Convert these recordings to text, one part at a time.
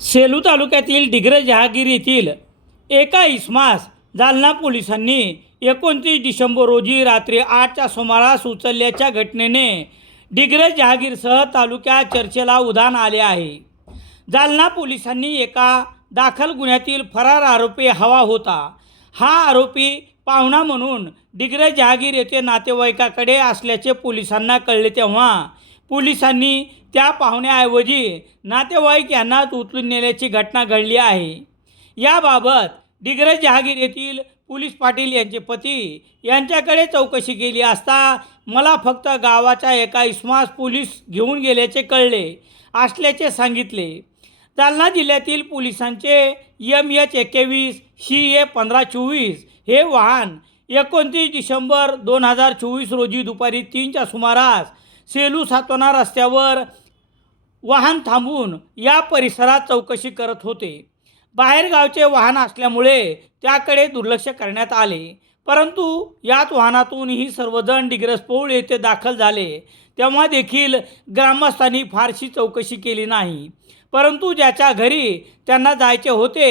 सेलू तालुक्यातील डिग्रज जहागीर येथील एका इस्मास जालना पोलिसांनी एकोणतीस डिसेंबर रोजी रात्री आठच्या सुमारास उचलल्याच्या घटनेने डिग्रज जहागीरसह तालुक्यात चर्चेला उधाण आले आहे. जालना पोलिसांनी एका दाखल गुन्ह्यातील फरार आरोपी हवा होता. हा आरोपी पाहुणा म्हणून डिग्रज जहागीर येथे नातेवाईकाकडे असल्याचे पोलिसांना कळले तेव्हा पोलिसांनी त्या पाहुण्याऐवजी नातेवाईक यांनाच उचलून नेल्याची घटना घडली आहे. याबाबत डिग्रज जहागीर येथील पोलीस पाटील यांचे पती यांच्याकडे चौकशी केली असता मला फक्त गावाच्या एका इस्मास पोलीस घेऊन गेल्याचे कळले असल्याचे सांगितले. जालना जिल्ह्यातील पोलिसांचे एम एच एकेवीस सी ए पंधरा चोवीस हे वाहन एकोणतीस डिसेंबर दोन हजार चोवीस रोजी दुपारी तीनच्या सुमारास सेलू सातोना रस्त्यावर वाहन थांबवून या परिसरात चौकशी करत होते. बाहेरगावचे वाहन असल्यामुळे त्याकडे दुर्लक्ष करण्यात आले. परंतु याच वाहनातून ही सर्वजण डिग्रस पौळ येथे दाखल झाले. तेव्हा देखील ग्रामस्थांनी फारशी चौकशी केली नाही. परंतु ज्याच्या घरी त्यांना जायचे होते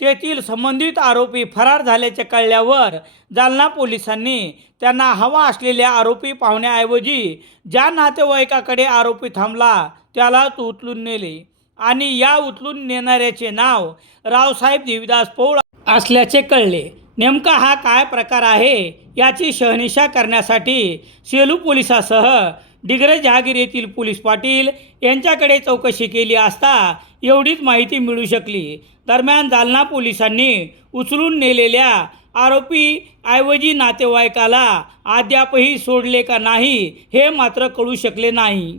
तेथील संबंधित आरोपी फरार झाल्याचे कळल्यावर जालना पोलिसांनी त्यांना हवा असलेल्या आरोपी पाहुण्याऐवजी ज्या नातेवाईकाकडे आरोपी थांबला त्यालाच उचलून नेले. आणि या उचलून नेणाऱ्याचे नाव रावसाहेब देवीदास पौळ असल्याचे कळले. नेमका हा काय प्रकार आहे याची शहनिशा करण्यासाठी सेलू पोलिसासह डिग्रज जहागीर येथील पोलीस पाटील यांच्याकडे चौकशी केली असता एवढीच माहिती मिळू शकली. दरम्यान जालना पोलिसांनी उचलून नेलेल्या आरोपी ऐवजी नातेवाईकाला अद्यापही सोडले का नाही हे मात्र कळू शकले नाही.